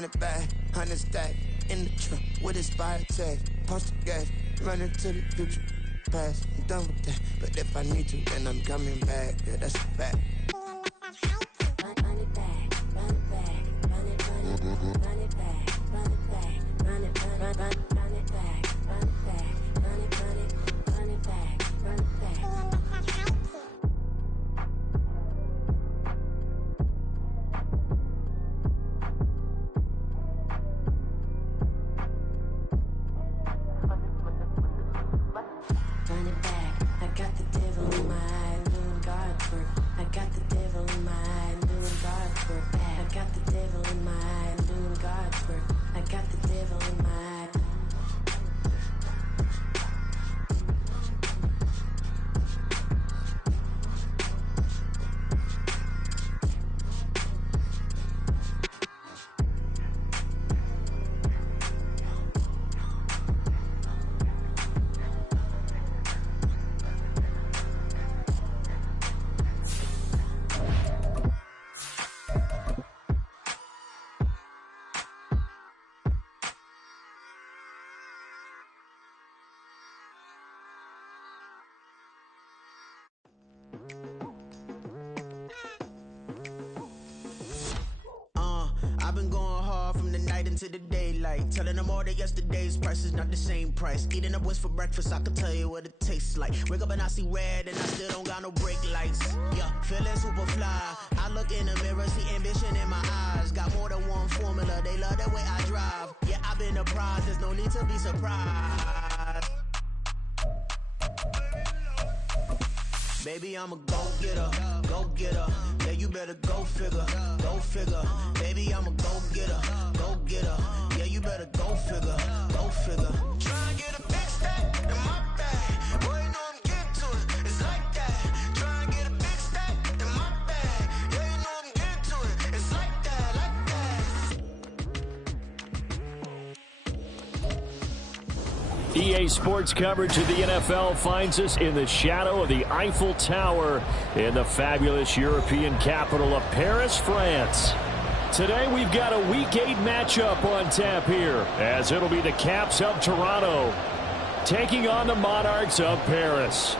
run it back, 100 stack in the truck with his fire tag. Post the gas, running to the future, past. I'm done with that, but if I need to, then I'm coming back. Yeah, that's a fact. I've been going hard from the night into the daylight, telling them all that yesterday's price is not the same price. Eating up what's for breakfast, I can tell you what it tastes like. Wake up and I see red and I still don't got no brake lights. Yeah, feeling super fly. I look in the mirror, see ambition in my eyes. Got more than one formula, they love the way I drive. Yeah, I've been a prize, there's no need to be surprised. Baby, I'm a go-getter, go-getter. Yeah, you better go figure, go figure. Baby, I'm a go-getter, go-getter. Yeah, you better go figure, go figure. Try and get a big stack in my bag. Boy, you know I'm getting to it, it's like that. Try and get a big stack in my bag. Yeah, you know I'm getting to it, it's like that, like that. EA Sports coverage of the NFL finds us in the shadow of the Eiffel Tower in the fabulous European capital of Paris, France. Today we've got a Week 8 matchup on tap here, as it'll be the Caps of Toronto taking on the Monarchs of Paris.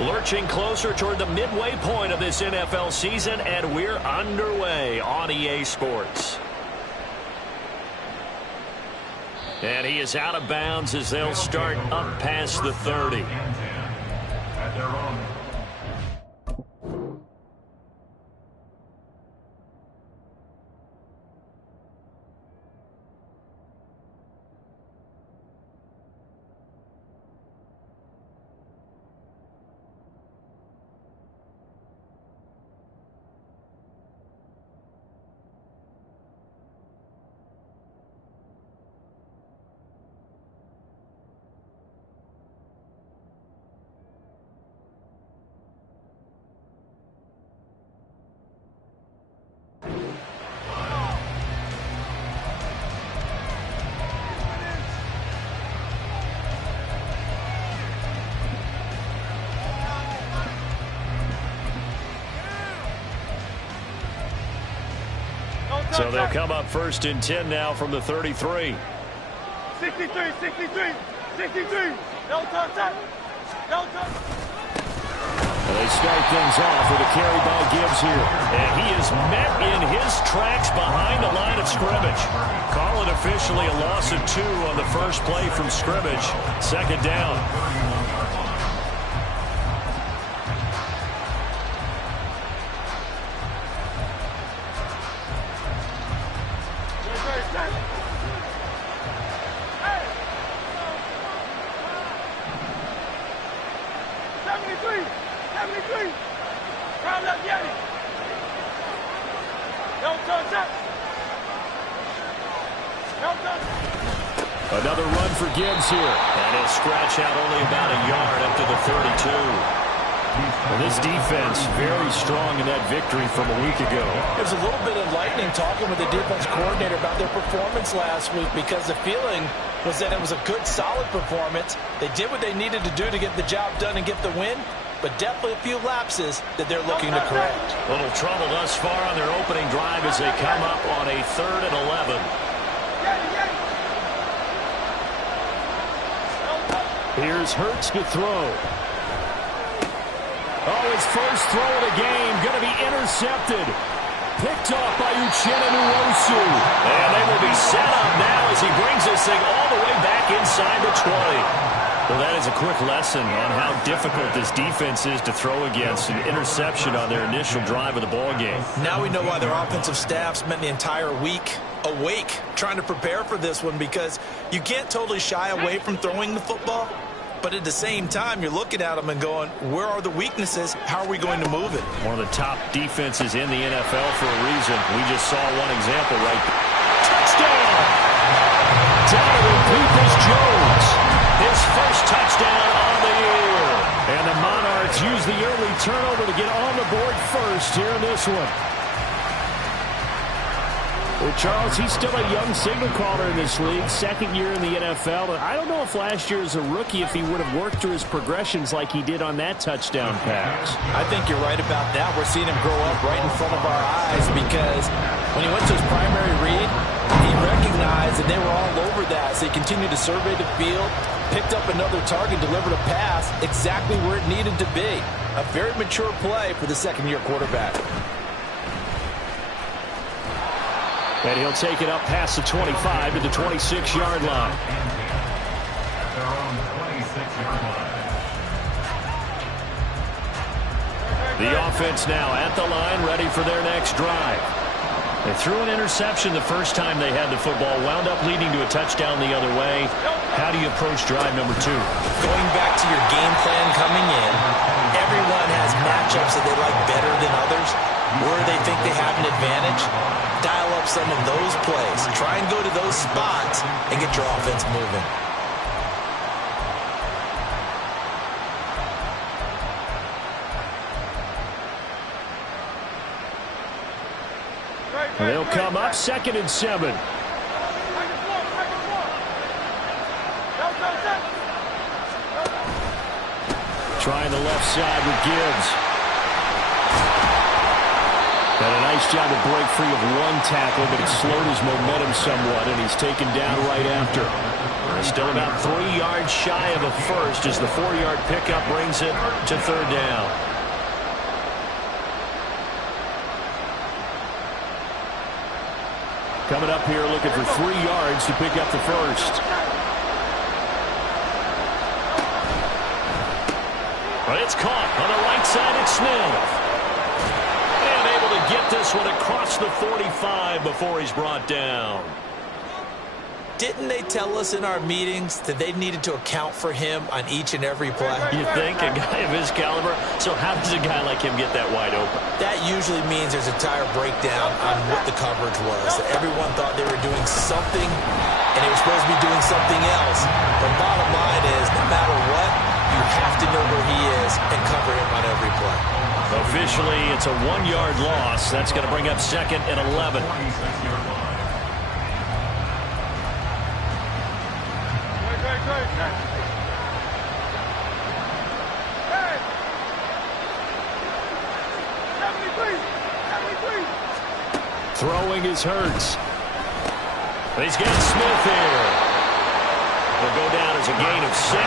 Lurching closer toward the midway point of this NFL season, and we're underway on EA Sports. And he is out of bounds as they'll start up past the 30. So they'll come up first and 10 now from the 33. 63, 63, 63. No touch. No touch. They start things off with a carry by Gibbs here. And he is met in his tracks behind the line of scrimmage. Call it officially a loss of 2 on the first play from scrimmage. Second down. Another run for Gibbs here. And he'll scratch out only about a yard up to the 32. Well, this defense very strong in that victory from a week ago. It was a little bit enlightening talking with the defense coordinator about their performance last week, because the feeling was that it was a good, solid performance. They did what they needed to do to get the job done and get the win, but definitely a few lapses that they're looking to correct. Little trouble thus far on their opening drive as they come up on a 3rd and 11. Here's Hurts to throw. Oh, his first throw of the game going to be intercepted. Picked off by Uchenna Nwosu. And they will be set up now as he brings this thing all the way back inside the 20. Well, that is a quick lesson on how difficult this defense is to throw against. An interception on their initial drive of the ball game. Now we know why their offensive staff spent the entire week awake trying to prepare for this one, because you can't totally shy away from throwing the football. But at the same time, you're looking at them and going, where are the weaknesses? How are we going to move it? One of the top defenses in the NFL for a reason. We just saw one example right there. Touchdown! Donovan Peoples-Jones. His first touchdown on the year. And the Monarchs use the early turnover to get on the board first here in this one. Well, Charles, he's still a young signal caller in this league, 2nd year in the NFL. And I don't know if last year as a rookie, if he would have worked through his progressions like he did on that touchdown pass. I think you're right about that. We're seeing him grow up right in front of our eyes, because when he went to his primary read, he recognized that they were all over that. So he continued to survey the field, picked up another target, delivered a pass exactly where it needed to be. A very mature play for the 2nd-year quarterback. And he'll take it up past the 25 to the 26-yard line. The offense now at the line, ready for their next drive. They threw an interception the first time they had the football, wound up leading to a touchdown the other way. How do you approach drive number 2? Going back to your game plan coming in, everyone has matchups that they like better than others, where they think they have an advantage. Dial up some of those plays. Try and go to those spots and get your offense moving. They'll come up 2nd and 7. Trying the left side with Gibbs. Got a nice job to break free of one tackle, but it slowed his momentum somewhat, and he's taken down right after. Still about 3 yards shy of a first as the 4-yard pickup brings it to 3rd down. Coming up here looking for 3 yards to pick up the first. But it's caught on the right side. It's Smith. And able to get this one across the 45 before he's brought down. Didn't they tell us in our meetings that they needed to account for him on each and every play? You think? A guy of his caliber? So how does a guy like him get that wide open? That usually means there's a entire breakdown on what the coverage was. Everyone thought they were doing something, and they were supposed to be doing something else. But bottom line is, no matter what, you have to know where he is and cover him on every play. Officially, it's a 1-yard loss. That's going to bring up 2nd and 11. Throwing is Hurts. He's got Smith here. Will go down as a gain of 6.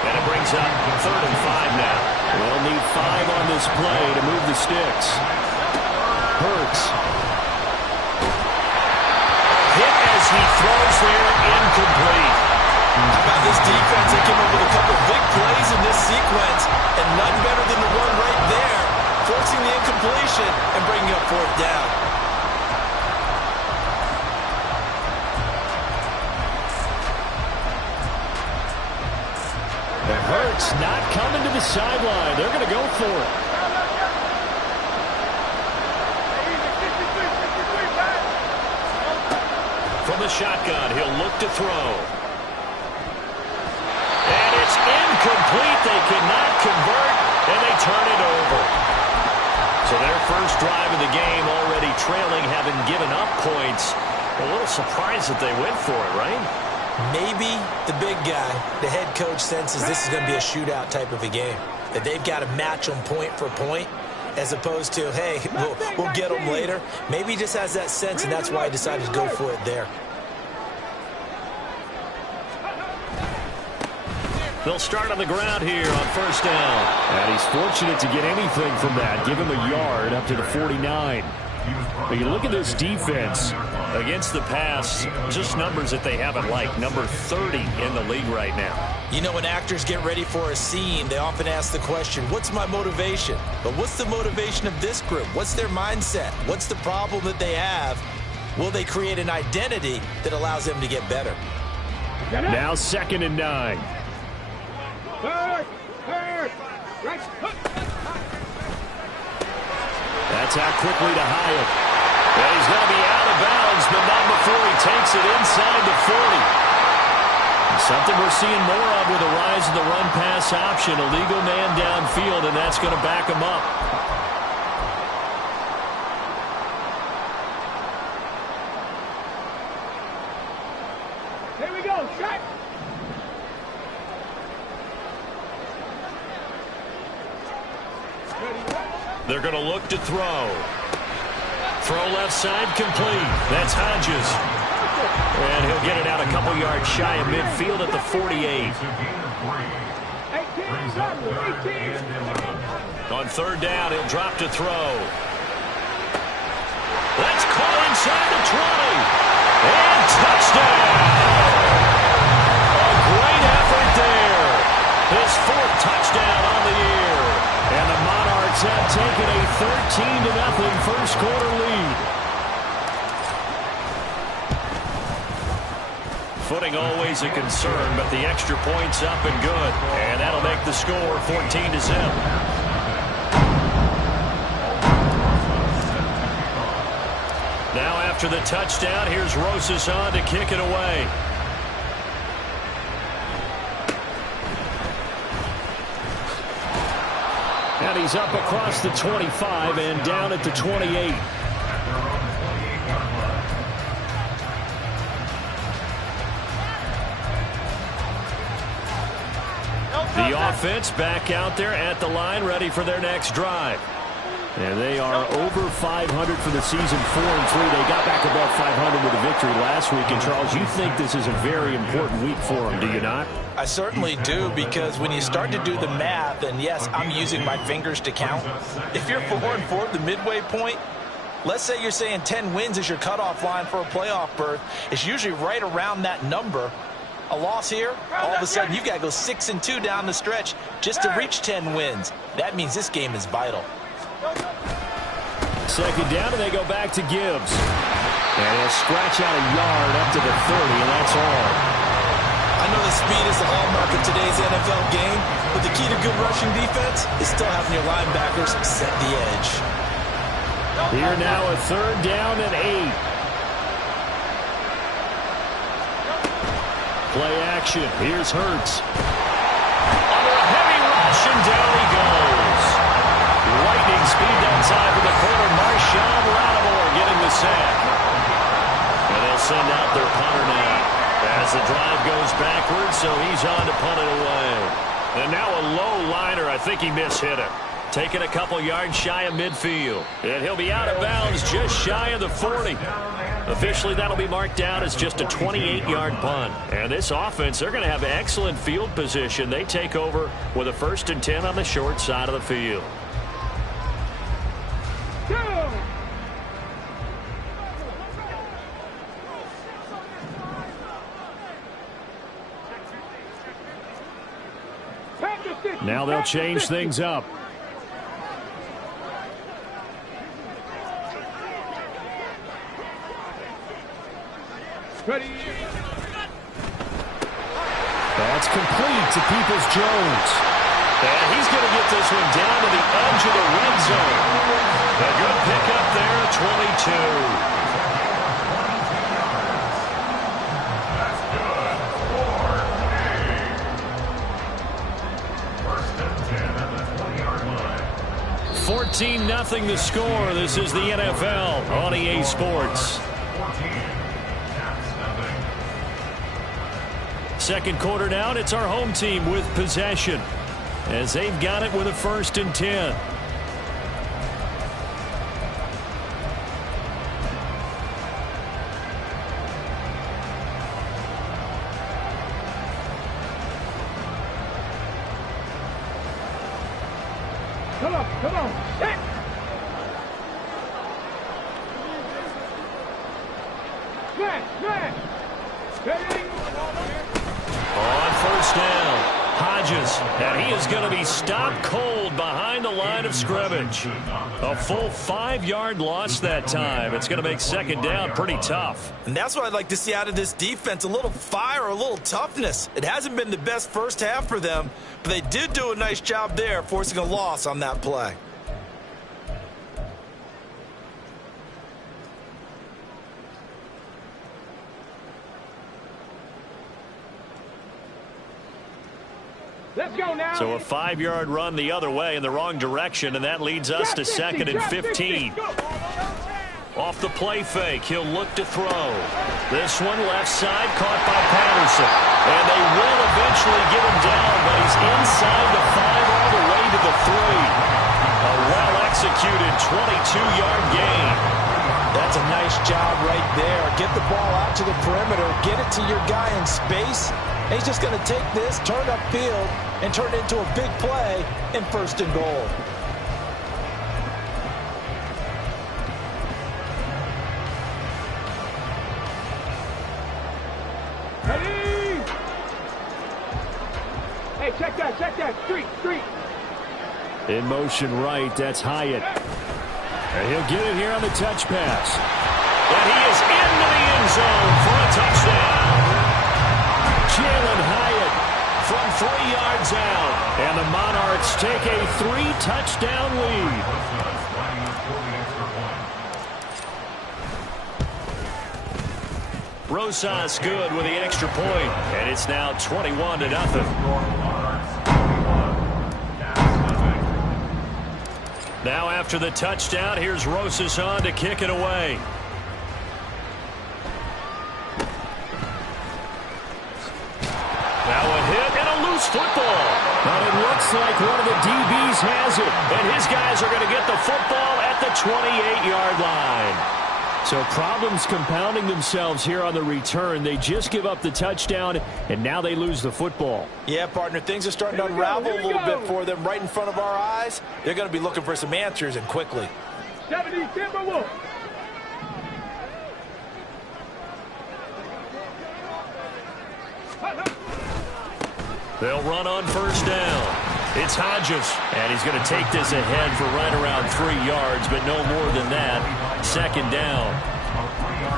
And it brings up 3rd and 5 now. They'll need 5 on this play to move the sticks. Hurts. Hit as he throws there, incomplete. How about this defense? They came up with a couple of big plays in this sequence, and none better than the one right there, forcing the incompletion and bringing up 4th down. Hurts not coming to the sideline. They're going to go for it. From the shotgun, he'll look to throw. And it's incomplete. They cannot convert, and they turn it their first drive of the game, already trailing, having given up points. A little surprised that they went for it, right? Maybe the big guy, the head coach, senses this is going to be a shootout type of a game, that they've got to match them point for point, as opposed to, hey, we'll get them later. Maybe he just has that sense, and that's why he decided to go for it there. They'll start on the ground here on first down. And he's fortunate to get anything from that. Give him a yard up to the 49. But you look at this defense against the pass, just numbers that they haven't liked. Number 30 in the league right now. You know, when actors get ready for a scene, they often ask the question, what's my motivation? But what's the motivation of this group? What's their mindset? What's the problem that they have? Will they create an identity that allows them to get better? Now 2nd and 9. That's out quickly to Hyatt. And he's going to be out of bounds, but not before he takes it inside the 40. Something we're seeing more of with the rise of the run-pass option. A legal man downfield, and that's going to back him up. Here we go, shot. They're going to look to throw. Throw left side complete. That's Hodges. And he'll get it out a couple yards shy of midfield at the 48. On 3rd down, he'll drop to throw. Let's call inside the 20. And touchdown! A great effort there. His 4th touchdown on the year. And the Monarchs have taken a 13-0 first quarter lead. Footing always a concern, but the extra point's up and good. And that'll make the score 14-0. Now after the touchdown, here's Rosas on to kick it away. And he's up across the 25 and down at the 28. The offense back out there at the line, ready for their next drive. And they are over 500 for the season, 4-3. They got back above 500 with a victory last week. And, Charles, you think this is a very important week for them, do you not? I certainly do, because when you start to do the math, and yes, I'm using my fingers to count. If you're 4-4 at the midway point, let's say you're saying 10 wins is your cutoff line for a playoff berth. It's usually right around that number. A loss here, all of a sudden you've got to go 6-2 down the stretch just to reach 10 wins. That means this game is vital. 2nd down, and they go back to Gibbs. And he'll scratch out a yard up to the 30, and that's all. I know the speed is the hallmark of today's NFL game, but the key to good rushing defense is still having your linebackers set the edge. Here now a 3rd down and 8. Play action. Here's Hurts. Under a heavy rush, and down he goes. Lightning speed outside from the corner. Marshawn Lattimore getting the sack. And they'll send out their punter now as the drive goes backwards, so he's on to punt it away. And now a low liner. I think he mishit it. Taking a couple yards shy of midfield. And he'll be out of bounds just shy of the 40. Officially, that'll be marked down as just a 28-yard punt. And this offense, they're going to have excellent field position. They take over with a 1st and 10 on the short side of the field. Now they'll change things up. That's complete to Peoples-Jones. And he's going to get this one down to the edge of the red zone. A good pickup there at 22. 14-0 the score. This is the NFL on EA Sports. Second quarter down, it's our home team with possession as they've got it with a 1st and 10. Come on. Hit. Smash. Ready? On 1st down, Hodges, and he is going to be stopped cold behind the line of scrimmage. A full 5-yard loss that time. It's going to make 2nd down pretty tough. And that's what I'd like to see out of this defense, a little fire, a little toughness. It hasn't been the best first half for them, but they did do a nice job there, forcing a loss on that play. Let's go now. So a 5-yard run the other way in the wrong direction, and that leads us to 2nd and 15. Off the play fake, he'll look to throw. This one left side caught by Patterson. And they will eventually get him down, but he's inside the 5 all the way to the 3. A well-executed 22-yard gain. That's a nice job right there. Get the ball out to the perimeter, get it to your guy in space. And he's just going to take this, turn upfield, and turn it into a big play in 1st and goal. Ready? Hey, check that. Street. In motion right, that's Hyatt. And he'll get it here on the touch pass. And he is into the end zone for a touchdown. Jalen Hyatt from 3 yards out. And the Monarchs take a 3-touchdown lead. Rosas good with the extra point. And it's now 21-0. Now after the touchdown, here's Rosas on to kick it away. Now a hit and a loose football. But it looks like one of the DBs has it. And his guys are going to get the football at the 28-yard line. So problems compounding themselves here on the return. They just give up the touchdown, and now they lose the football. Yeah, partner, things are starting to unravel a little bit for them right in front of our eyes. They're going to be looking for some answers, and quickly. 70 Timberwolves. They'll run on 1st down. It's Hodges, and he's going to take this ahead for right around 3 yards, but no more than that. 2nd down.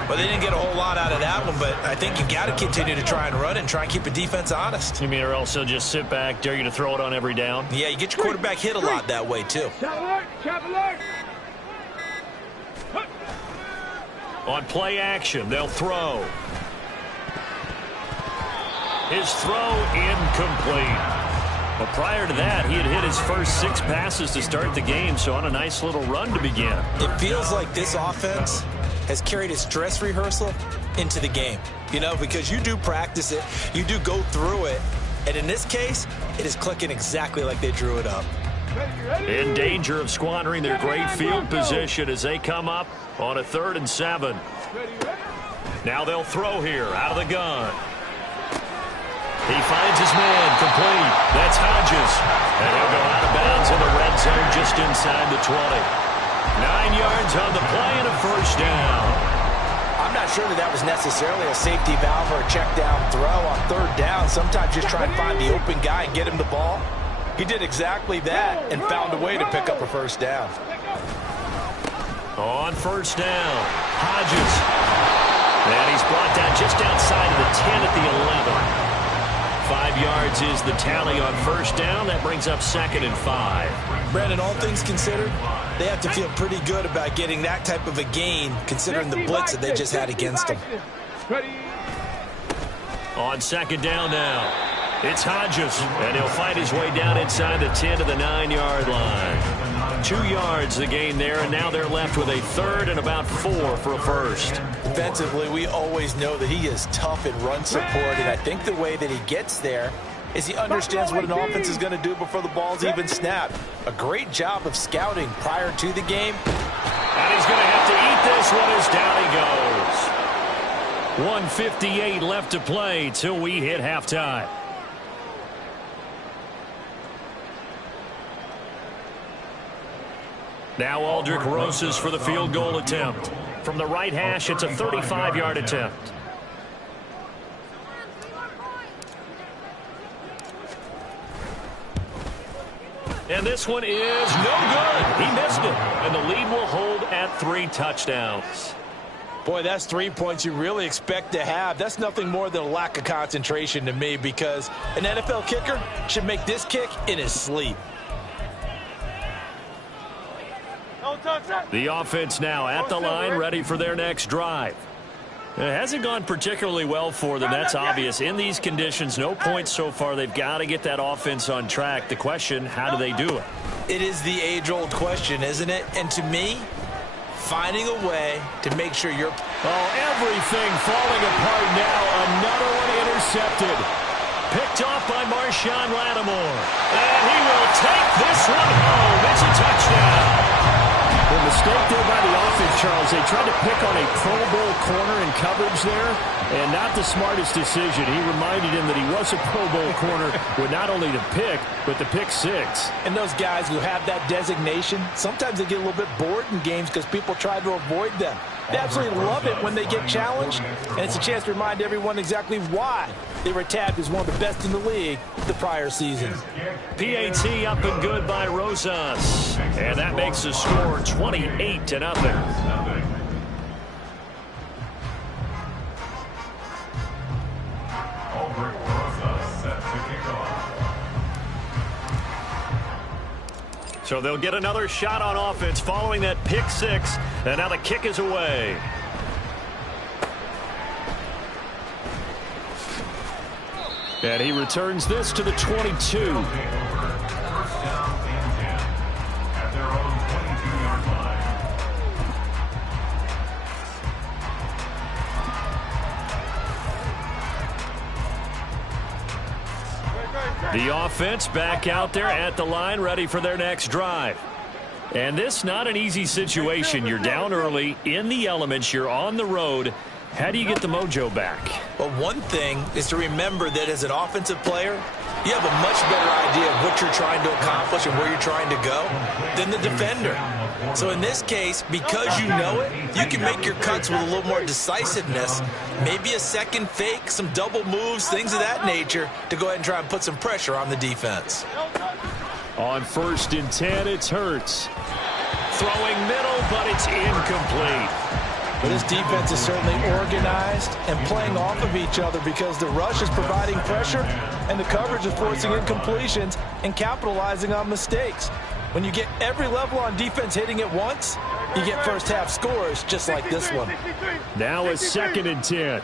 Well, they didn't get a whole lot out of that one, but I think you got to continue to try and run and try and keep the defense honest. You mean or else they'll just sit back, dare you to throw it on every down? Yeah, you get your quarterback hit a lot that way, too. Trap alert. On play action, they'll throw. His throw incomplete. But prior to that, he had hit his first 6 passes to start the game, so on a nice little run to begin. It feels like this offense has carried its dress rehearsal into the game, you know, because you do practice it, you do go through it, and in this case, it is clicking exactly like they drew it up. In danger of squandering their great field position as they come up on a 3rd and 7. Now they'll throw here out of the gun. He finds his man, complete. That's Hodges. And he'll go out of bounds in the red zone just inside the 20. 9 yards on the play and a 1st down. I'm not sure that was necessarily a safety valve or a check down throw on 3rd down. Sometimes just try and find the open guy and get him the ball. He did exactly that and found a way to pick up a 1st down. On 1st down, Hodges. And he's brought down just outside of the 10 at the 11. 5 yards is the tally on 1st down. That brings up 2nd and 5. Brandon, all things considered, they have to feel pretty good about getting that type of a gain, considering the blitz that they just had against them. On 2nd down now. It's Hodges, and he'll fight his way down inside the 10 to the 9-yard line. 2 yards the gain there, and now they're left with a third and about 4 for a first. Defensively, we always know that he is tough in run support, and I think the way that he gets there is he understands what an offense is going to do before the ball's even snapped. A great job of scouting prior to the game. And he's going to have to eat this one as down he goes. 1:58 left to play till we hit halftime. Now Aldrick Rosas for the field goal attempt. From the right hash, it's a 35-yard attempt. And this one is no good. He missed it. And the lead will hold at 3 touchdowns. Boy, that's 3 points you really expect to have. That's nothing more than a lack of concentration to me, because an NFL kicker should make this kick in his sleep. The offense now at the line, ready for their next drive. It hasn't gone particularly well for them. That's obvious. In these conditions, no points so far. They've got to get that offense on track. The question, how do they do it? It is the age-old question, isn't it? And to me, finding a way to make sure you're... Oh, everything falling apart now. Another one intercepted. Picked off by Marshawn Lattimore. And he will take this one home. It's a touchdown. The mistake there by the offense, Charles, they tried to pick on a Pro Bowl corner in coverage there, and not the smartest decision. He reminded him that he was a Pro Bowl corner with not only the pick, but the pick six. And those guys who have that designation, sometimes they get a little bit bored in games because people try to avoid them. They absolutely love it when they get challenged, and it's a chance to remind everyone exactly why they were tabbed as one of the best in the league the prior season. PAT up and good by Rosas, and that makes the score 28-0. So they'll get another shot on offense following that pick six, and now the kick is away. And he returns this to the 22. The offense back out there at the line, ready for their next drive. And this not an easy situation. You're down early, in the elements, you're on the road. How do you get the mojo back? Well, one thing is to remember that as an offensive player, you have a much better idea of what you're trying to accomplish and where you're trying to go than the defender. So in this case, because you know it, you can make your cuts with a little more decisiveness, maybe a second fake, some double moves, things of that nature, to go ahead and try and put some pressure on the defense. On 1st and 10, it's Hurts. Throwing middle, but it's incomplete. But this defense is certainly organized and playing off of each other because the rush is providing pressure and the coverage is forcing incompletions and capitalizing on mistakes. When you get every level on defense hitting at once, you get first half scores just like this one. Now a 2nd and 10.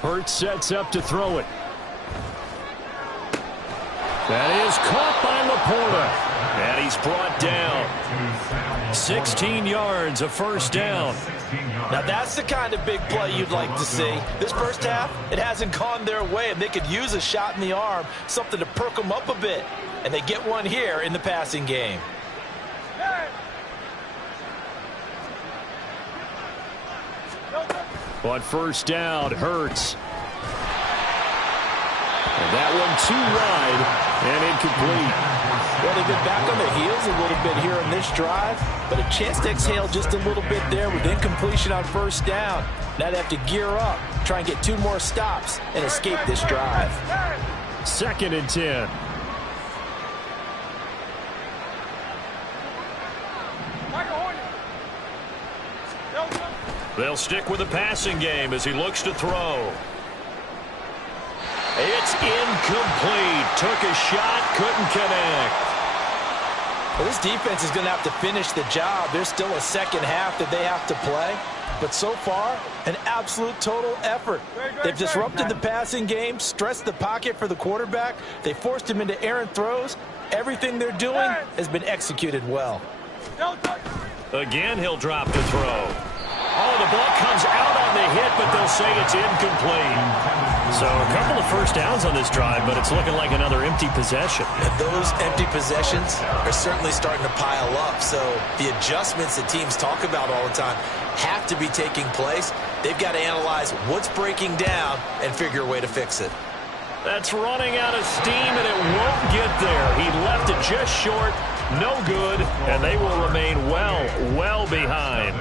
Hurts sets up to throw it. That is caught by Laporta. And he's brought down. 16 yards, a first down. Now that's the kind of big play you'd like to see. This first half, it hasn't gone their way, and they could use a shot in the arm, something to perk them up a bit. And they get one here in the passing game. On 1st down, Hurts. And that one too wide and incomplete. Well, they've been back on their heels a little bit here on this drive, but a chance to exhale just a little bit there with incompletion on 1st down. Now they have to gear up, try and get 2 more stops and escape this drive. 2nd and 10. They'll stick with the passing game as he looks to throw. It's incomplete. Took a shot, couldn't connect. Well, this defense is going to have to finish the job. There's still a second half that they have to play. But so far, an absolute total effort. They've disrupted the passing game, stressed the pocket for the quarterback. They forced him into errant throws. Everything they're doing has been executed well. Again, he'll drop the throw. Oh, the ball comes out on the hit, but they'll say it's incomplete. So a couple of first downs on this drive, but it's looking like another empty possession. And those empty possessions are certainly starting to pile up. So the adjustments that teams talk about all the time have to be taking place. They've got to analyze what's breaking down and figure a way to fix it. That's running out of steam, and it won't get there. He left it just short, no good, and they will remain well behind.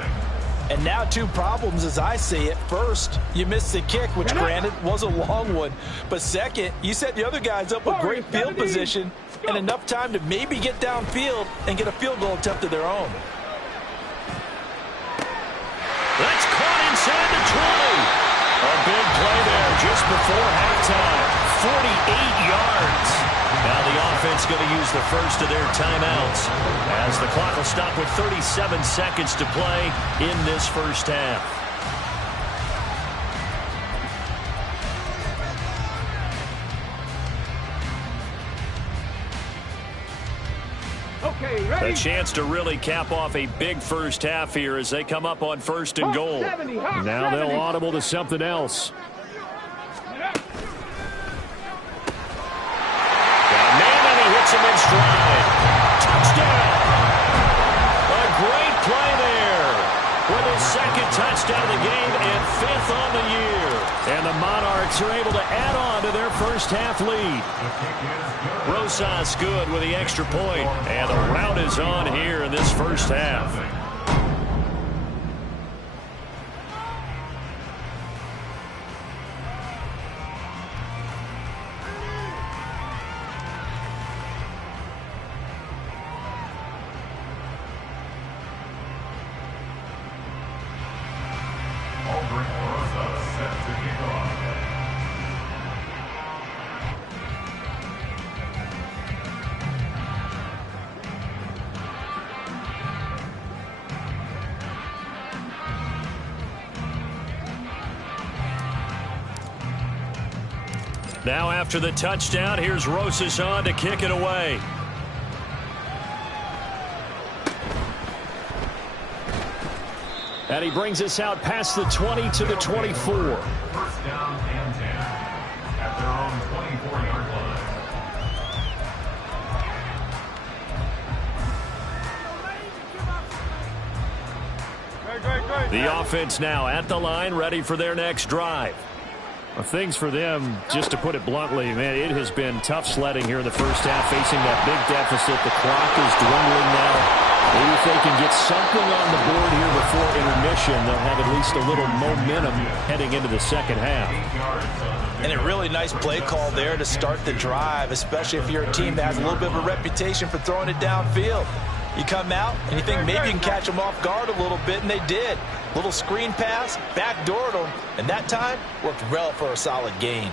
And now two problems as I see it. First, you missed the kick, which granted was a long one. But second, you set the other guys up with great field position and enough time to maybe get downfield and get a field goal attempt of their own. That's caught inside the 20. A big play there just before halftime. 48 yards. Now the offense going to use the first of their timeouts as the clock will stop with 37 seconds to play in this first half. Okay, ready? A chance to really cap off a big first half here as they come up on first and goal. Now they'll audible to something else. Hits him in stride. Touchdown! A great play there with his second touchdown of the game and 5th on the year. And the Monarchs are able to add on to their first half lead. Rosas good with the extra point, and the rout is on here in this first half. Now after the touchdown, here's Rosas on to kick it away. And he brings us out past the 20 to the 24. First down and 10 at their own 24-yard line. The offense now at the line, ready for their next drive. Well, things for them, just to put it bluntly, man, it has been tough sledding here in the first half, facing that big deficit. The clock is dwindling now. Maybe if they can get something on the board here before intermission, they'll have at least a little momentum heading into the second half. And a really nice play call there to start the drive, especially if you're a team that has a little bit of a reputation for throwing it downfield. You come out and you think maybe you can catch them off guard a little bit, and they did. Little screen pass, backdoored them, and that time worked well for a solid gain.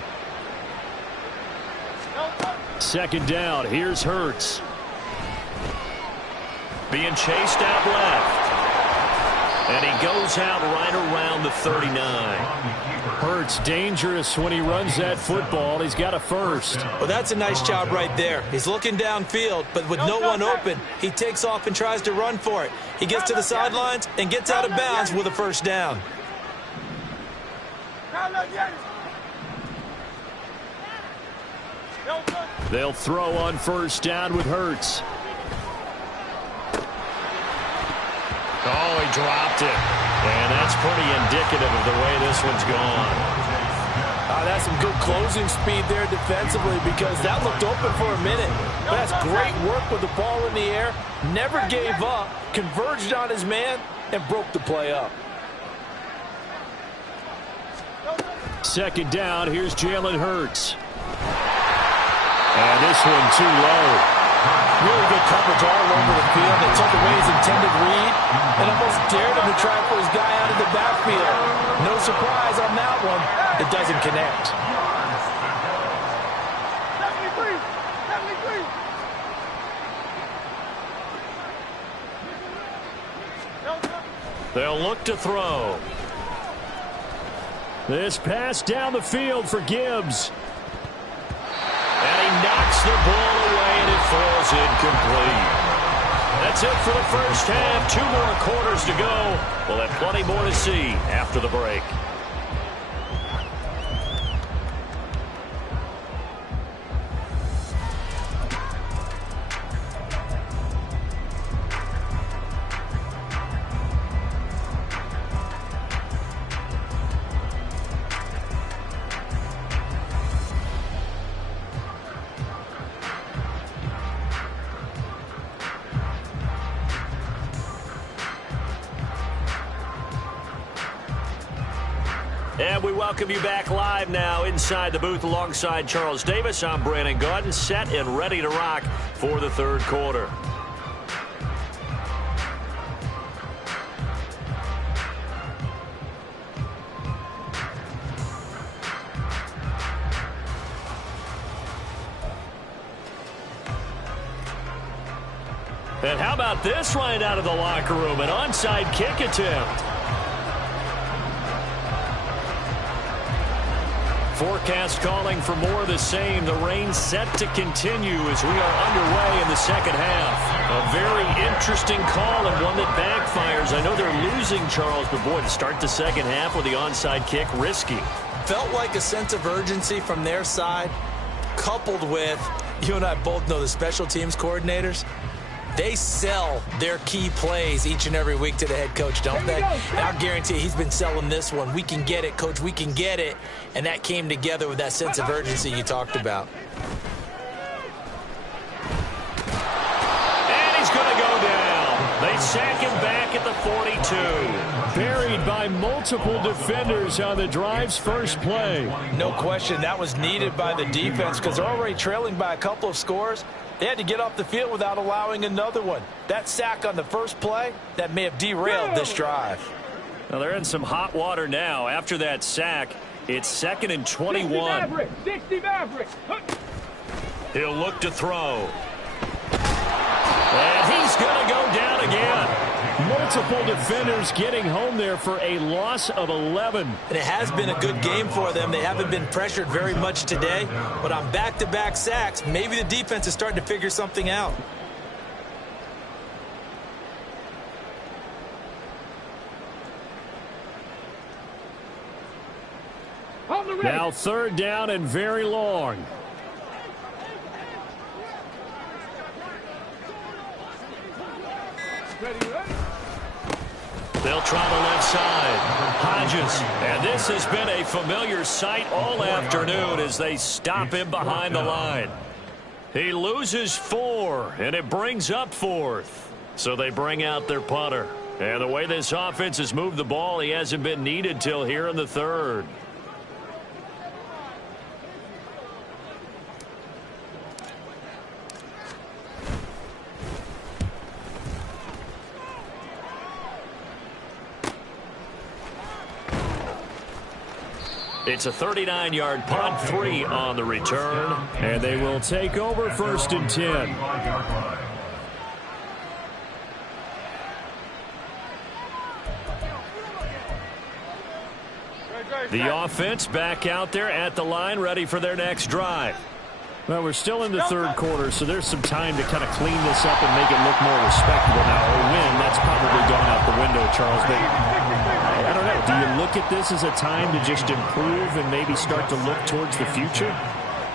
Second down, here's Hurts. Being chased out left. And he goes out right around the 39. Hurts dangerous when he runs that football. He's got a first. Well, that's a nice job right there. He's looking downfield, but with no one open, he takes off and tries to run for it. He gets to the sidelines and gets out of bounds with a first down. They'll throw on first down with Hurts. Oh, he dropped it. And that's pretty indicative of the way this one's gone. That's some good closing speed there defensively, because that looked open for a minute. But that's great work with the ball in the air. Never gave up, converged on his man, and broke the play up. Second down, here's Jalen Hurts. And this one too low. Really good coverage all over the field. They took away his intended read and almost dared him to try for his guy out of the backfield. No surprise on that one. It doesn't connect. They'll look to throw. This pass down the field for Gibbs. And he knocks the ball away, and it falls incomplete. That's it for the first half. 2 more quarters to go. We'll have plenty more to see after the break. And we welcome you back live now inside the booth alongside Charles Davis. I'm Brandon Gaudin, set and ready to rock for the third quarter. And how about this right out of the locker room? An onside kick attempt. Forecast calling for more of the same. The rain set to continue as we are underway in the second half. A very interesting call and one that backfires. I know they're losing, Charles, but boy, to start the second half with the onside kick, risky. Felt like a sense of urgency from their side, coupled with, you and I both know the special teams coordinators. They sell their key plays each and every week to the head coach, don't they? And I'll guarantee he's been selling this one. We can get it, coach. We can get it. And that came together with that sense of urgency you talked about. And he's going to go down. They sack him back at the 42. Buried by multiple defenders on the drive's first play. No question, that was needed by the defense because they're already trailing by a couple of scores. They had to get off the field without allowing another one. That sack on the first play, that may have derailed this drive. Well, they're in some hot water now. After that sack, it's 2nd and 21. 60 Maverick. He'll look to throw. And he's going to go down again. Multiple defenders getting home there for a loss of 11. And it has been a good game for them. They haven't been pressured very much today. But on back-to-back sacks, maybe the defense is starting to figure something out. Now 3rd down and very long. They'll try the left side. Hodges. And this has been a familiar sight all afternoon as they stop him behind the line. He loses 4, and it brings up 4th. So they bring out their punter. And the way this offense has moved the ball, he hasn't been needed till here in the 3rd. It's a 39-yard punt, 3 on the return. And they will take over 1st and 10. The offense back out there at the line, ready for their next drive. Well, we're still in the 3rd quarter, so there's some time to kind of clean this up and make it look more respectable. Now, a win, that's probably gone out the window, Charles. But I don't know. Do you look at this as a time to just improve and maybe start to look towards the future?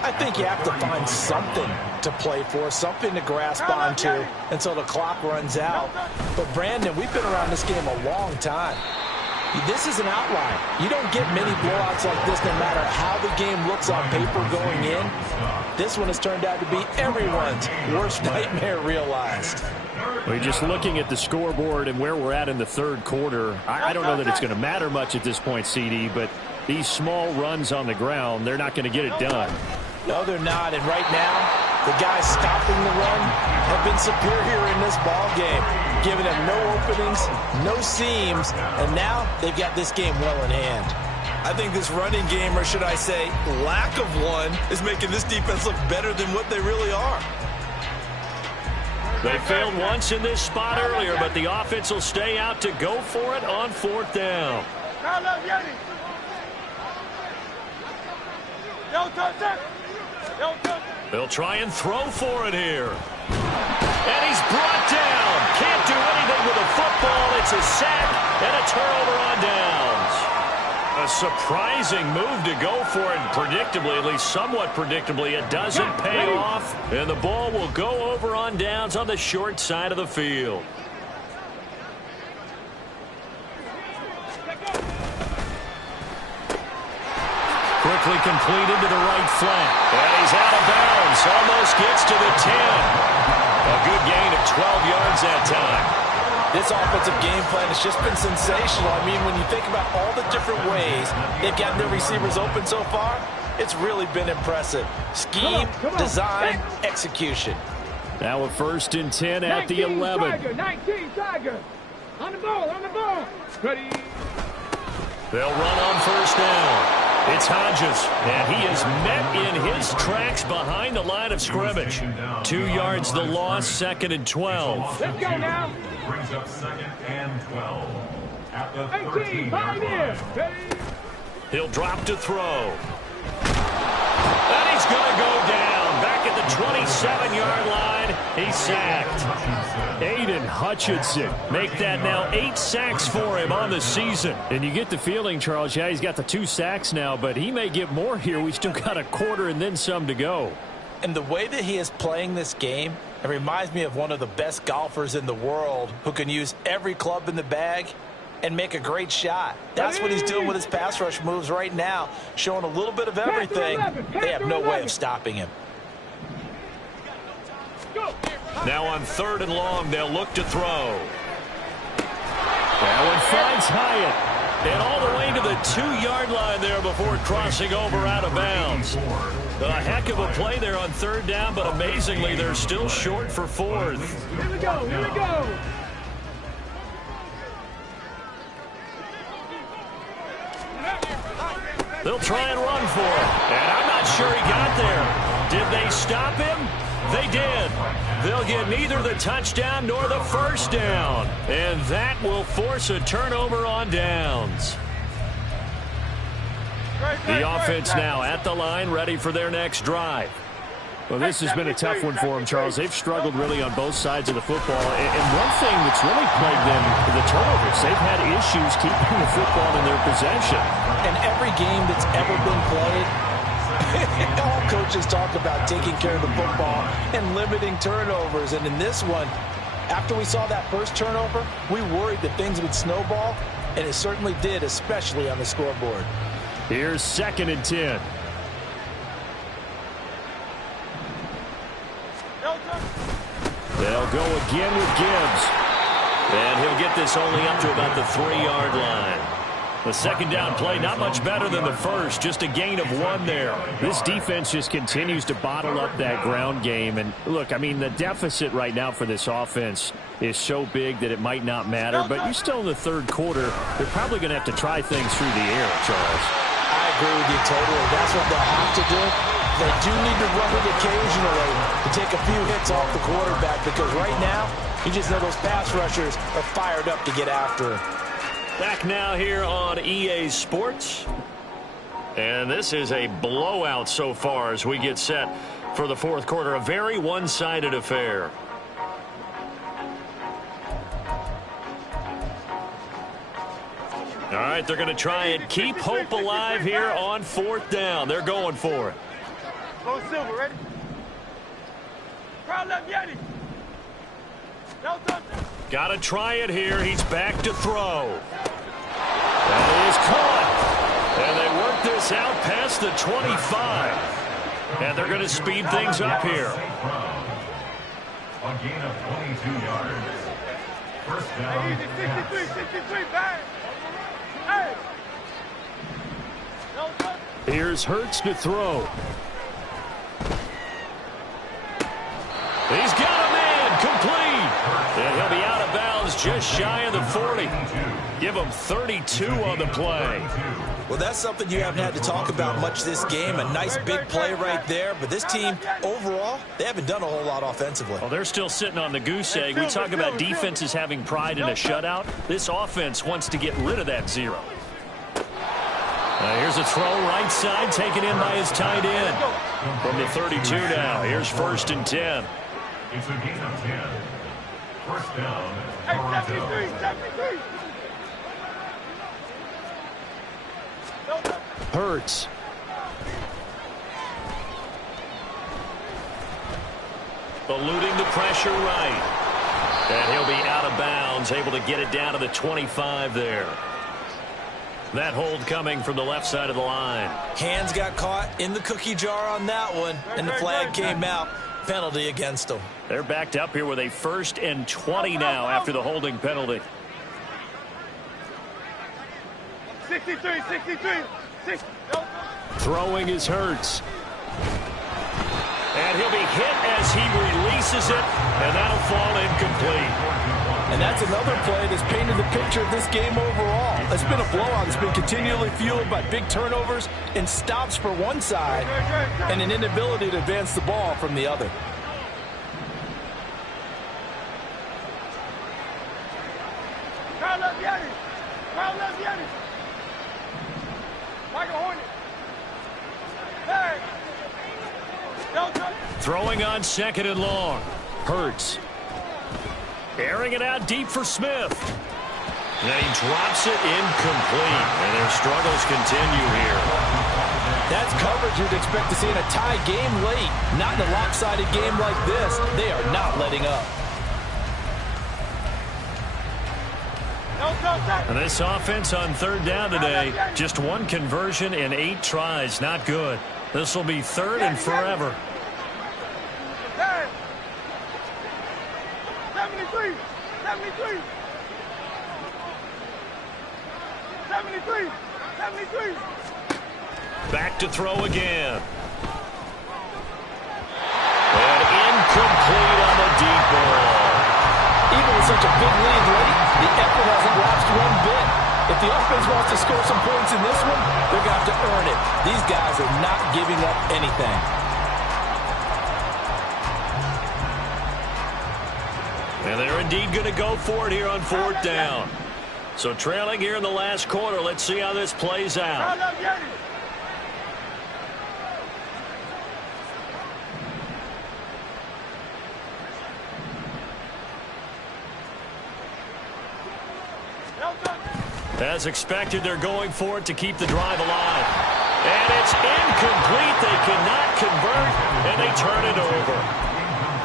I think you have to find something to play for, something to grasp onto until the clock runs out. But, Brandon, we've been around this game a long time. This is an outlier. You don't get many blowouts like this no matter how the game looks on paper going in. This one has turned out to be everyone's worst nightmare realized. Well, you're just looking at the scoreboard and where we're at in the 3rd quarter. I don't know that it's going to matter much at this point, CD, but these small runs on the ground, they're not going to get it done. No, they're not. And right now, the guys stopping the run have been superior in this ball game, giving them no openings, no seams, and now they've got this game well in hand. I think this running game, or should I say lack of one, is making this defense look better than what they really are. They failed once in this spot earlier, but the offense will stay out to go for it on 4th down. They'll try and throw for it here. And he's brought down. Can't do anything with a football. It's a sack and a turnover on downs. A surprising move to go for it, and predictably, at least somewhat predictably, it doesn't pay off. And the ball will go over on downs on the short side of the field. Quickly completed to the right flank. And he's out of bounds. Almost gets to the 10. A good gain of 12 yards that time. This offensive game plan has just been sensational. I mean, when you think about all the different ways they've gotten their receivers open so far, it's really been impressive. Scheme, design, execution. Now a 1st and 10 at the 11. 19 Tiger. On the ball, on the ball. Ready. They'll run on 1st down. It's Hodges, and he is met in his tracks behind the line of scrimmage. 2 yards the loss, 2nd and 12. Let's go now. Brings up 2nd and 12. At the 18, 13-yard He'll drop to throw. And he's going to go down. Back at the 27-yard line, he's sacked. Aiden Hutchinson make that now 8 sacks for him on the season. And you get the feeling, Charles, yeah, he's got the 2 sacks now, but he may get more here. We still got a quarter and then some to go. And the way that he is playing this game, it reminds me of one of the best golfers in the world who can use every club in the bag and make a great shot. That's what he's doing with his pass rush moves right now, showing a little bit of everything. They have no way of stopping him. Now on 3rd and long, they'll look to throw. That one finds Hyatt. And all the way to the 2-yard line there before crossing over out of bounds. A heck of a play there on 3rd down, but amazingly, they're still short for 4th. Here we go, here we go. They'll try and run for it. And I'm not sure he got there. Did they stop him? They did. They'll get neither the touchdown nor the 1st down. And that will force a turnover on downs. The offense now at the line, ready for their next drive. Well, this has been a tough one for them, Charles. They've struggled really on both sides of the football. And one thing that's really plagued them, the turnovers. They've had issues keeping the football in their possession. In every game that's ever been played, all coaches talk about taking care of the football and limiting turnovers. And in this one, after we saw that first turnover, we worried that things would snowball, and it certainly did, especially on the scoreboard. Here's 2nd and 10. They'll go again with Gibbs. And he'll get this only up to about the 3-yard line. The 2nd down play, not much better than the first, just a gain of 1 there. This defense just continues to bottle up that ground game. And look, I mean, the deficit right now for this offense is so big that it might not matter. But you're still in the 3rd quarter. They're probably going to have to try things through the air, Charles. I agree with you totally. That's what they'll have to do. They do need to run it occasionally to take a few hits off the quarterback, because right now, you just know those pass rushers are fired up to get after him. Back now here on EA Sports. And this is a blowout so far as we get set for the 4th quarter. A very one-sided affair. All right, they're going to try and keep hope alive here on 4th down. They're going for it. Go Silver, ready? Crowd left Yeti. Got to try it here. He's back to throw. That is caught. And they work this out past the 25. And they're going to speed things up here. A gain of 22 yards. 1st down. 63, bang. Hey. Here's Hurts to throw. He's got a man complete. And he'll be out of bounds just shy of the 40. Give them 32 on the play. Well, that's something you haven't had to talk about much this game. A nice big play right there. But this team, overall, they haven't done a whole lot offensively. Well, they're still sitting on the goose egg. We talk about defenses having pride in a shutout. This offense wants to get rid of that 0. Here's a throw right side, taken in by his tight end. From the 32 now, here's 1st and 10. It's a gain of 10. First down, Toronto. 73. Hurts. Eluding the pressure right. And he'll be out of bounds, able to get it down to the 25 there. That hold coming from the left side of the line. Hands got caught in the cookie jar on that one, and the flag came out. Penalty against them. They're backed up here with a 1st and 20 now after the holding penalty. 63. Throwing is Hurts. And he'll be hit as he releases it, and that'll fall incomplete. And that's another play that's painted the picture of this game overall. It's been a blowout. It's been continually fueled by big turnovers and stops for one side and an inability to advance the ball from the other. Throwing on 2nd and long. Hurts. Airing it out deep for Smith. And he drops it incomplete. And their struggles continue here. That's coverage you'd expect to see in a tie game late. Not in a lopsided game like this. They are not letting up. And this offense on 3rd down today, just 1 conversion in 8 tries. Not good. This will be 3rd and forever. 73. Back to throw again. And incomplete on the deep ball. Even with such a big lead late, the effort hasn't lapsed one bit. If the offense wants to score some points in this one, they're going to have to earn it. These guys are not giving up anything. And they're indeed going to go for it here on 4th down. So trailing here in the last quarter. Let's see how this plays out. As expected, they're going for it to keep the drive alive. And it's incomplete. They cannot convert, and they turn it over.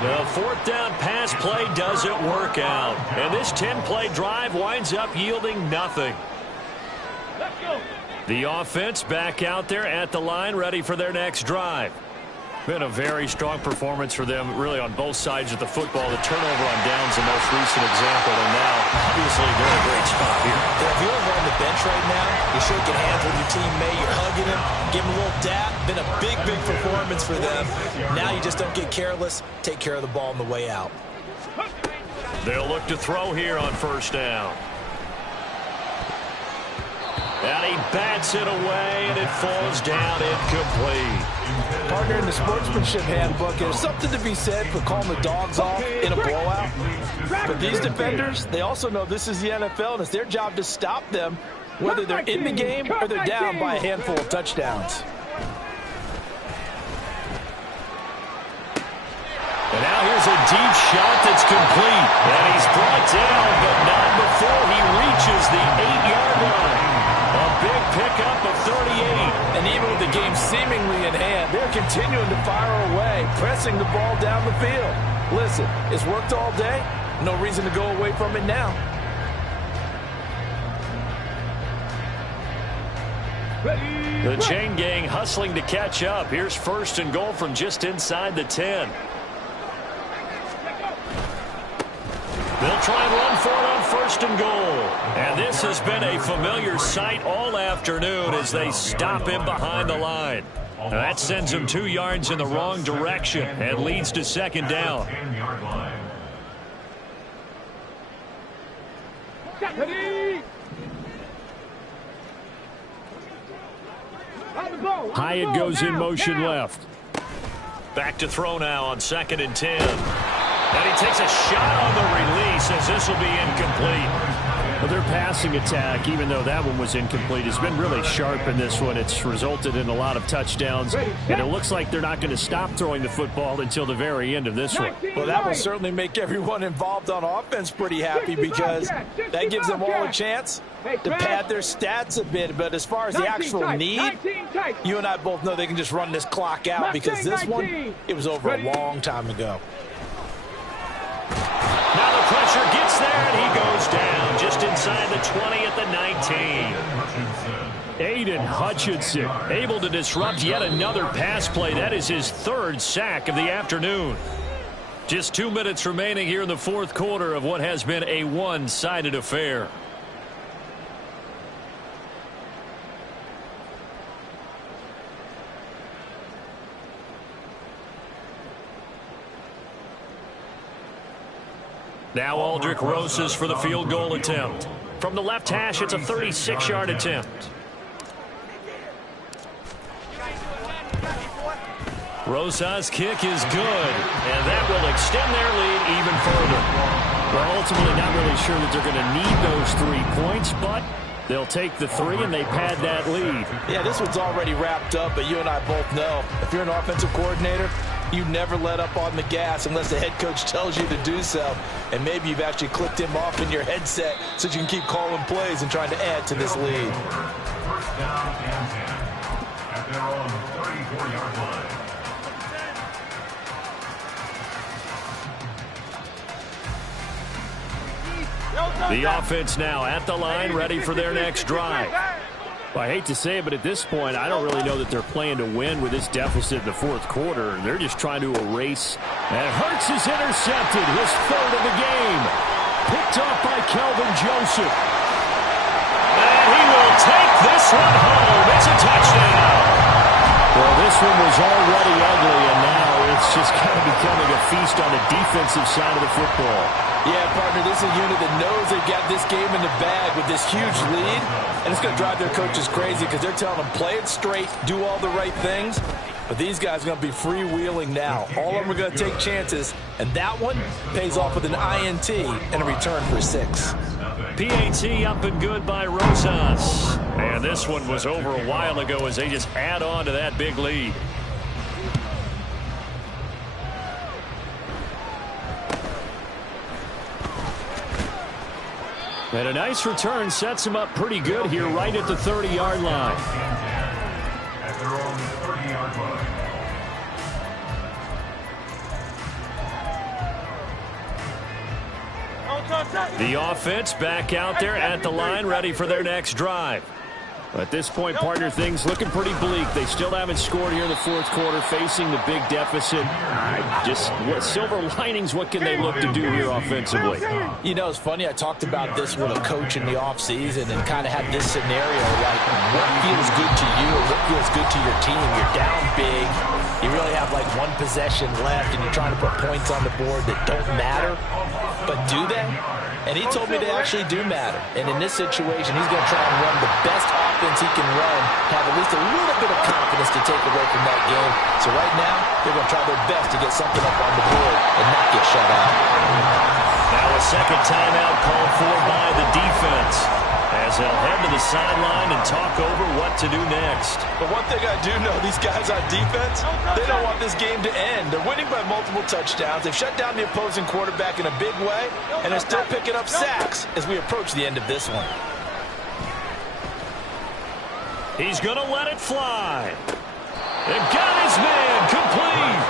The 4th down pass play doesn't work out. And this 10-play drive winds up yielding nothing. The offense back out there at the line, ready for their next drive. Been a very strong performance for them, really, on both sides of the football. The turnover on downs, the most recent example, and now, obviously, they're in a great spot here. Yeah, if you're over on the bench right now, you're shaking hands with your teammate, you're hugging him, give him a little dap. Been a big, big performance for them. Now you just don't get careless. Take care of the ball on the way out. They'll look to throw here on 1st down. And he bats it away, and it falls down incomplete. Partner, in the sportsmanship handbook, there's something to be said for calling the dogs off in a blowout. But these defenders, they also know this is the NFL, and it's their job to stop them, whether they're in the game or they're down by a handful of touchdowns. And now here's a deep shot that's complete. And he's brought down, but not before he reaches the 8-yard line. A big pickup of 38. And even with the game seemingly in hand, they're continuing to fire away, pressing the ball down the field. Listen, it's worked all day. No reason to go away from it now. The chain gang hustling to catch up. Here's 1st and goal from just inside the 10. They'll try and run for it on 1st and goal. And this has been a familiar sight all afternoon as they stop him behind the line. Now that sends him 2 yards in the wrong direction and leads to 2nd down. Hyatt goes in motion left. Back to throw now on 2nd and 10. And he takes a shot on the release as this will be incomplete. Well, their passing attack, even though that one was incomplete, has been really sharp in this one. It's resulted in a lot of touchdowns, and it looks like they're not going to stop throwing the football until the very end of this one. Well, that will certainly make everyone involved on offense pretty happy because that gives them all a chance to pad their stats a bit. But as far as the actual need, you and I both know they can just run this clock out because this one, it was over a long time ago. Now the pressure gets there, and he goes down just inside the 20 at the 19. Aiden Hutchinson able to disrupt yet another pass play. That is his 3rd sack of the afternoon. Just 2 minutes remaining here in the 4th quarter of what has been a one-sided affair. Now Aldrick Rosas for the field goal attempt. From the left hash, it's a 36-yard attempt. Rosas' kick is good, and that will extend their lead even further. We're ultimately not really sure that they're going to need those 3 points, but they'll take the 3 and they pad that lead. Yeah, this one's already wrapped up, but you and I both know if you're an offensive coordinator, you never let up on the gas unless the head coach tells you to do so. And maybe you've actually clicked him off in your headset so you can keep calling plays and trying to add to this lead. First down and 10 at their own 34-yard line. The offense now at the line, ready for their next drive. Well, I hate to say it, but at this point, I don't really know that they're playing to win with this deficit in the 4th quarter. They're just trying to erase. And Hurts is intercepted, his 3rd of the game. Picked off by Kelvin Joseph. And he will take this one home. It's a touchdown. Well, this one was already ugly, and now it's just kind of becoming a feast on the defensive side of the football. Yeah, partner, this is a unit that knows they've got this game in the bag with this huge lead, and it's going to drive their coaches crazy because they're telling them play it straight, do all the right things, but these guys are going to be freewheeling now. All of them are going to take chances, and that one pays off with an INT and a return for 6. PAT up and good by Rosas. And this one was over a while ago as they just add on to that big lead. And a nice return sets him up pretty good here right at the 30-yard line. At their own 30-yard line. The offense back out there at the line, ready for their next drive. At this point, partner, things looking pretty bleak. They still haven't scored here in the 4th quarter, facing the big deficit. Just what silver linings, what can they look to do here offensively? You know, it's funny. I talked about this with a coach in the offseason and kind of had this scenario, like what feels good to you or what feels good to your team. You're down big. You really have like 1 possession left, and you're trying to put points on the board that don't matter. But do they? And he told me they actually do matter. And in this situation, he's going to try and run the best offense he can run, have at least a little bit of confidence to take away from that game. So right now, they're going to try their best to get something up on the board and not get shut out. Now a second timeout called for by the defense, as they'll head to the sideline and talk over what to do next. But one thing I do know, these guys on defense, they don't want this game to end. They're winning by multiple touchdowns. They've shut down the opposing quarterback in a big way, and they're still picking up sacks as we approach the end of this one. He's going to let it fly. And got his man complete.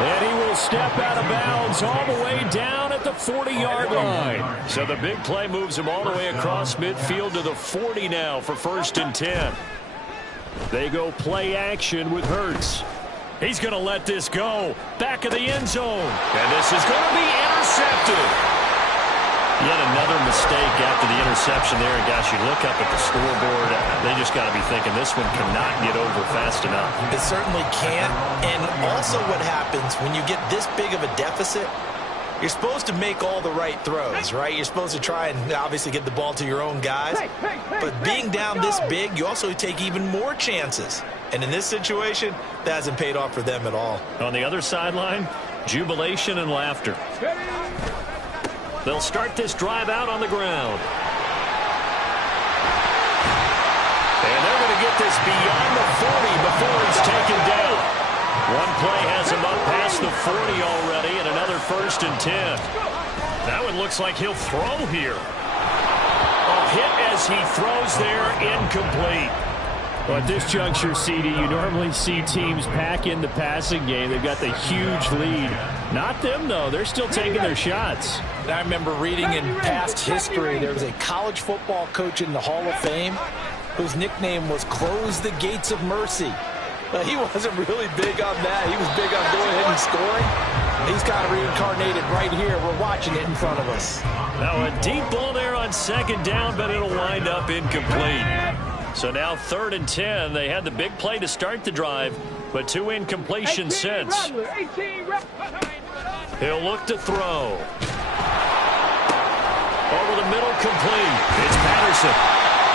And he will step out of bounds all the way down at the 40-yard line. So the big play moves him all the way across midfield to the 40 now for 1st and 10. They go play action with Hurts. He's going to let this go. Back of the end zone. And this is going to be intercepted. Yet another mistake after the interception there. And gosh, you look up at the scoreboard, they just got to be thinking this one cannot get over fast enough. It certainly can't. And also what happens when you get this big of a deficit, you're supposed to make all the right throws, right? You're supposed to try and obviously get the ball to your own guys. But being down this big, you also take even more chances. And in this situation, that hasn't paid off for them at all. On the other sideline, jubilation and laughter. They'll start this drive out on the ground. And they're going to get this beyond the 40 before he's taken down. One play has him up past the 40 already, and another 1st and 10. That one looks like he'll throw here. A hit as he throws there, incomplete. Well, at this juncture, CD, you normally see teams pack in the passing game. They've got the huge lead. Not them, though. They're still taking their shots. I remember reading in past history, there was a college football coach in the Hall of Fame whose nickname was Close the Gates of Mercy. He wasn't really big on that. He was big on going ahead and scoring. He's kind of reincarnated right here. We're watching it in front of us. Now a deep ball there on 2nd down, but it'll wind up incomplete. So now 3rd and 10. They had the big play to start the drive, but 2 incompletions since. He'll look to throw. Over the middle, complete. It's Patterson.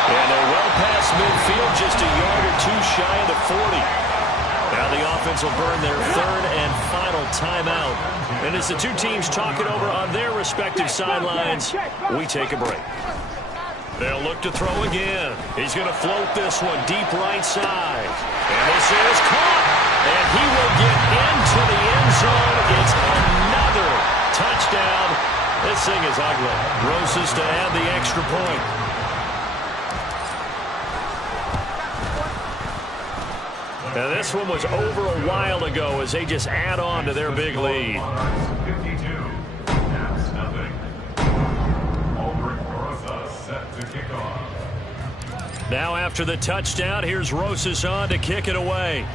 And they're well past midfield, just a yard or 2 shy of the 40. Now the offense will burn their 3rd and final timeout. And as the two teams talk it over on their respective sidelines, we take a break. They'll look to throw again. He's going to float this one deep right side. And this is caught. And he will get into the end zone. It's another touchdown. This thing is ugly. Roses to add the extra point. Now this one was over a while ago as they just add on to their big lead. 52. That's nothing. Albert Rosa set to kick off. Now after the touchdown, here's Rosas on to kick it away.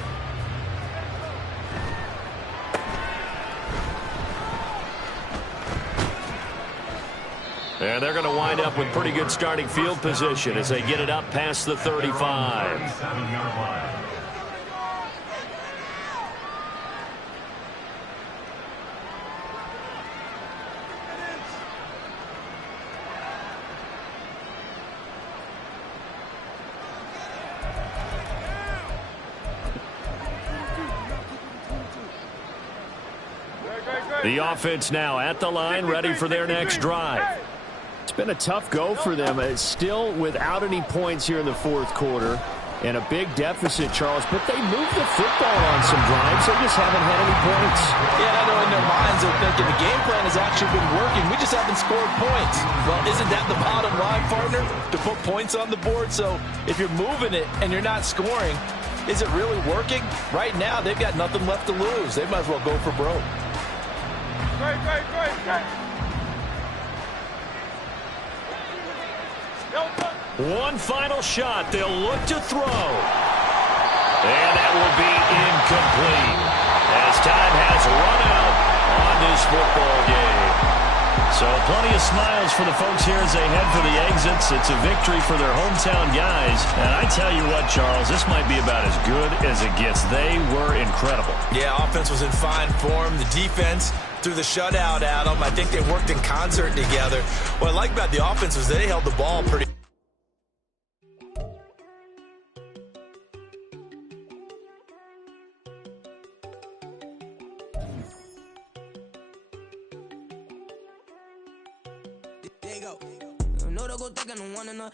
And they're going to wind up with pretty good starting field position as they get it up past the 35. 37-yard line. The offense now at the line, ready for their next drive. It's been a tough go for them. It's still without any points here in the 4th quarter and a big deficit, Charles, but they moved the football on some drives. They just haven't had any points. Yeah, I know in their minds they're thinking the game plan has actually been working. We just haven't scored points. Well, isn't that the bottom line, partner? To put points on the board. So if you're moving it and you're not scoring, is it really working? Right now, they've got nothing left to lose. They might as well go for broke. One final shot. They'll look to throw. And that will be incomplete as time has run out on this football game. So plenty of smiles for the folks here as they head for the exits. It's a victory for their hometown guys. And I tell you what, Charles, this might be about as good as it gets. They were incredible. Yeah, offense was in fine form. The defense threw the shutout at them. I think they worked in concert together. What I like about the offense was they held the ball pretty.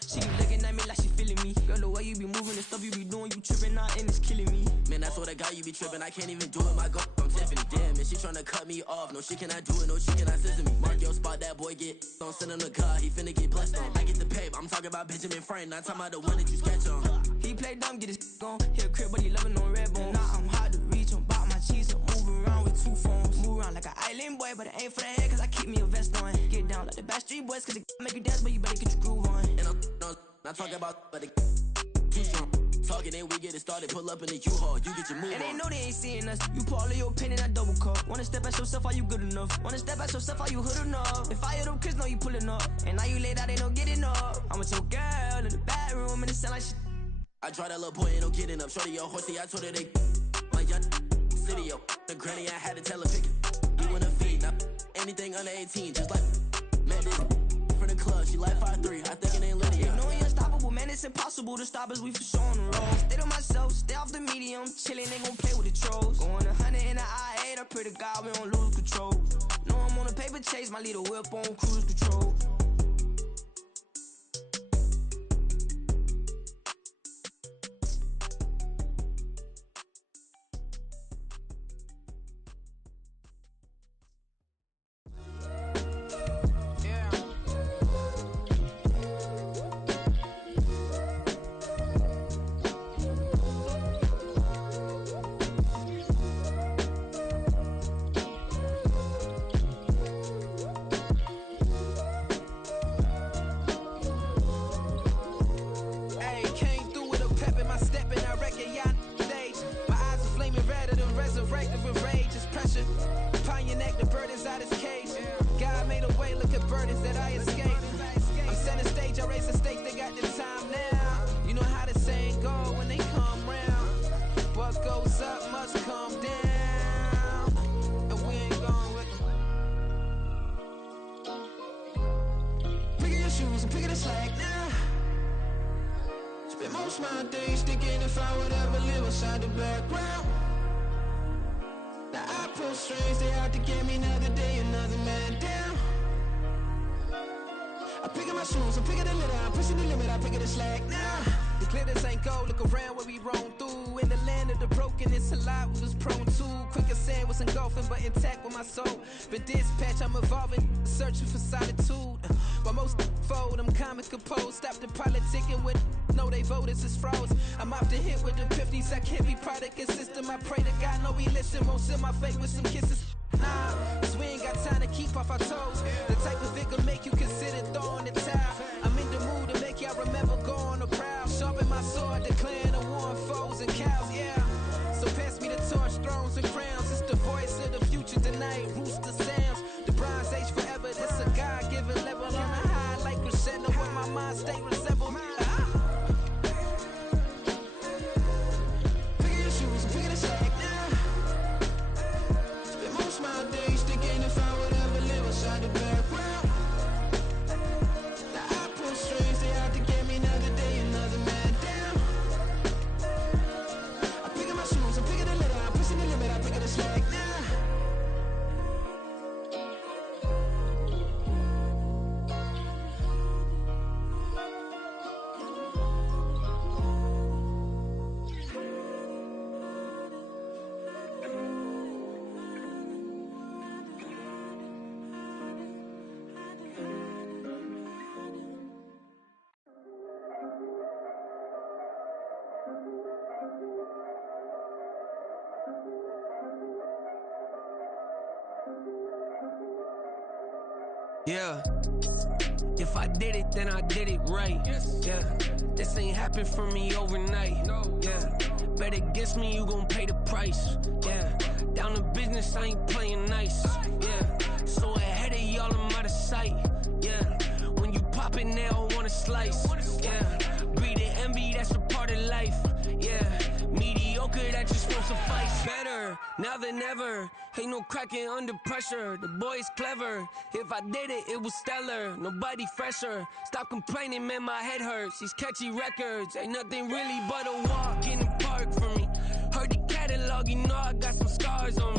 She keep looking at me like she feeling me. Girl, the way you be moving and stuff you be doing, you tripping out and it's killing me. Man, that's what I got, you be tripping. I can't even do it, my girl, I'm Tiffany. Damn, and she tryna cut me off. No, she cannot do it, no, she cannot listen to me. Mark your spot, that boy get on. Send him the car, he finna get blessed on. I get the pay, but I'm talking about Benjamin Franklin. Not talking about the one that you sketch on. He play dumb, get his gone. Hit a crib, but he loving on red bone. Now I'm hard to reach, I'm about my cheese. I'm moving around with 2 phones. Move around like an island boy, but it ain't for the head, cause I keep me a vest on. Get down like the Backstreet Boys, cause it make you dance, but you better get your groove on. And I'm not talking about, but it too strong. Talking, then we get it started. Pull up in the U-Haul, you get your move on. And they know they ain't seeing us. You pull all of your pen in that double cup. Wanna step at yourself, are you good enough? Wanna step at yourself, are you hood enough? If I hear them kids, know you pulling up. And now you laid out, they don't get enough. I'm with your girl in the bedroom, and it sound like shit. I tried that little boy, ain't no getting up. Shorty, yo, horsey, I told her they my young city, yo. The granny, I had to tell her pick it. You wanna feed, now anything under 18, just like, man, this from the club, she like 5'3", I think it ain't Lydia. You know he unstoppable, man. and it's impossible to stop us, we for sure on the road. Stay to myself, stay off the medium, chillin', they gon' play with the trolls. Going 100 in the I-8, I pray to God we don't lose control. Know I'm on a paper chase, my little whip on cruise control. My days thinking if I would ever live inside the background. Now I pull strings, they out to get me another day, another man down. I'm picking my shoes, I'm picking the litter, I'm pushing the limit, I'm picking the slack now. The glitters ain't gold, look around where we roam through. In the land of the broken, it's a lot we was prone to. Quick as sand was engulfing, but intact with my soul. But dispatch, I'm evolving, searching for solitude. While most fold, I'm calm and composed. Stop the politicking with no, they voters is froze. I'm off the hit with the 50s, I can't be product and system. I pray to God, no, we listen, won't send my face with some kisses. Nah, cause we ain't got time to keep off our toes. The type of vigor make you consider throwing the towel. I'm in the mood to make y'all remember going to proud. Sharpen my sword, declaring the war on foes and cows, yeah. So pass me the torch, thrones and crowns. It's the voice of the future tonight, rooster sounds. The Bronze Age forever, this a God-given level. On a high like crescendo where my mind state resemble. Yeah, if I did it, then I did it right. Yeah, this ain't happened for me overnight. Yeah, bet against me, you gon' pay the price. Yeah, down to business, I ain't playing nice. Yeah, so ahead of y'all, I'm out of sight. Yeah, when you pop it, they don't wanna slice. Yeah, breed and envy, that's a part of life. Yeah, mediocre, that just won't suffice. Better now than ever. Ain't no cracking under pressure. The boy's clever. If I did it, it was stellar. Nobody fresher. Stop complaining, man, my head hurts. These catchy records ain't nothing really but a walk in the park for me. Heard the catalog, you know I got some scars on me.